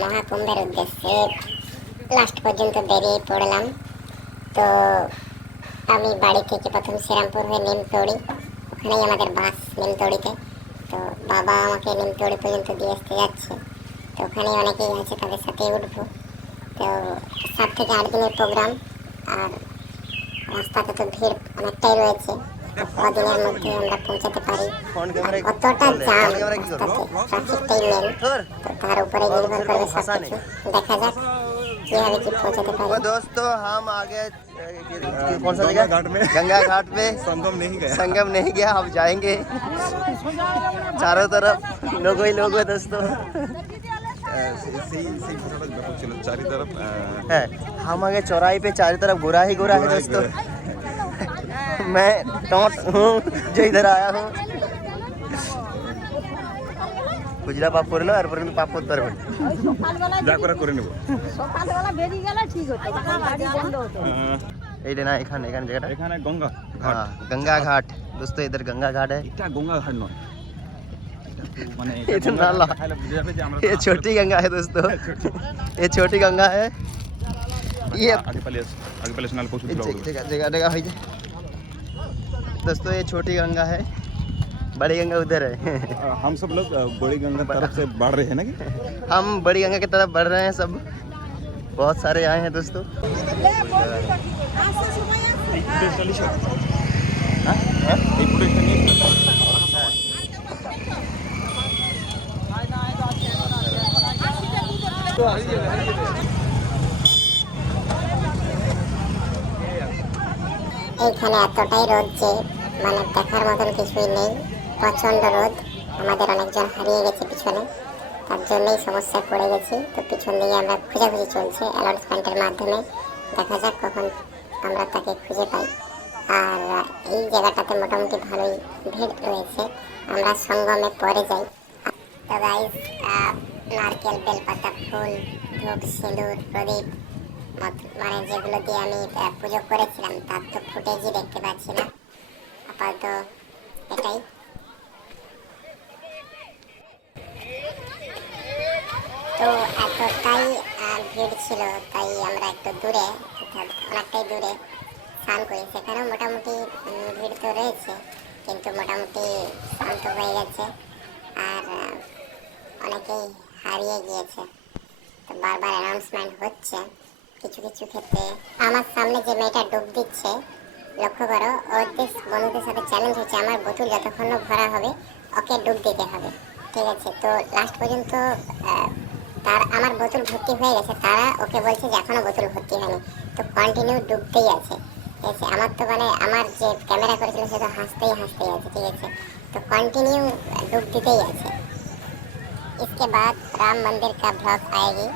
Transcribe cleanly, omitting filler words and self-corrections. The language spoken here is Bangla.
মহাকুম্ভের উদ্দেশ্যে লাস্ট পর্যন্ত বেরিয়ে পড়লাম। তো আমি বাড়ি থেকে প্রথম শ্রীরামপুর হয়ে নিমতড়ি, ওখানেই আমাদের বাস নিমতড়িতে। তো বাবা আমাকে নিমতড়ি পর্যন্ত দিয়ে আসতে যাচ্ছে। তো ওখানে অনেকেই আছে, তাদের সাথে উঠবো। তো 7 থেকে 8 দিনের প্রোগ্রাম, আর রাস্তাতে তো ভিড় অনেকটাই রয়েছে। তো কদিনের মধ্যে আমরা পৌঁছাতে পারি। কতটা জাম রাস্তাতে, ট্রাফিকটাই মেন। তো তার উপরে নির্ভর করবে সব কিছু। দেখা যাক কিভাবে কি পৌঁছাতে পারি। दोस्तों हम आगे कौन सा जगह गंगा घाट में संगम नहीं गया, हम जाएंगे। चारों तरफ लोग ही लोग है दोस्तों। चारी तरफ है हम आगे चौराहे पे चारों तरफ गोरा ही गोरा है दोस्तों। मैं टॉट हूँ जो इधर आया हूँ। খুচরা পাপ করে নাও, এরপরে কিন্তু পাপ করতে পারবে যা করে করে নেব। সকালবেলা বেরিয়ে গেলে ঠিক হতো, গাড়ি বন্ধ হতো। এইটা না, এখানে এখানে জায়গাটা এখানে গঙ্গা हाँ गंगा घाट दोस्तों, इधर गंगा घाट है। এটা গঙ্গা ঘাট নয়, মানে ये तो नाला, ये छोटी गंगा है दोस्तों, ये छोटी गंगा है। ये আগে পালিয়ে নাল পৌঁছে দিল। जगह जगह जगह है दोस्तों, ये छोटी गंगा है, बड़ी गंगा उधर है। हम सब लोग बड़ी गंगा तरफ से बढ़ रहे हैं ना कि हम बड़ी गंगा की तरफ बढ़ रहे हैं सब, बहुत सारे आए हैं दोस्तों। এই ফুটেজটা নিয়ে এইখানে এতটাই রোদ যে মানে দেখার মতন কিছুই নেই, প্রচণ্ড রোদ। আমাদের অনেকজন হারিয়ে গেছে পিছনে, তার জন্যই সমস্যায় পড়ে গেছি। তো পিছন দিকে আমরা খোঁজাখুঁজি চলছে অ্যানাউন্সমেন্টের মাধ্যমে। দেখা যাক কখন আমরা তাকে খুঁজে পাই। আর এই জায়গাটাতে মোটামুটি ভালোই ভিড় রয়েছে। আমরা সঙ্গমে পরে যাই। তো গাইস, নারকেল, বেলপাতা, ফুল, ধূপ, সিঁদুর, প্রদীপ, মানে যেগুলো দিয়ে আমি পুজো করেছিলাম তার তো ফুটেজই দেখতে পাচ্ছি না আপাতত। এটাই তো, এতটাই ভিড় ছিল তাই আমরা একটু দূরে, অনেকটাই দূরে স্নান করি। সেখানেও মোটামুটি ভিড় তো রয়েছে, কিন্তু মোটামুটি শান্ত হয়ে গেছে। আর অনেকেই হারিয়ে গিয়েছে। তো বারবার অ্যানাউন্সমেন্ট হচ্ছে। কিছু কিছু ক্ষেত্রে আমার সামনে যে মেয়েটা ডুব দিচ্ছে, লক্ষ্য করো, ওদের বন্ধুদের সাথে চ্যালেঞ্জ হচ্ছে আমার বোতল যতক্ষণ না ভরা হবে ওকে ডুব দিতে হবে। ঠিক আছে, তো লাস্ট পর্যন্ত তার আমার বোতল ভর্তি হয়ে গেছে, তারা ওকে বলছে যে এখনো বোতল ভর্তি হয়নি। তো কন্টিনিউ ডুবতেই আছে। ঠিক আছে, আমার তো মানে আমার যে ক্যামেরা করেছিল সে তো হাসতেই আছে। ঠিক আছে, তো কন্টিনিউ डूब देते ही ऐसे। इसके बाद राम मंदिर का ब्लॉग आएगी।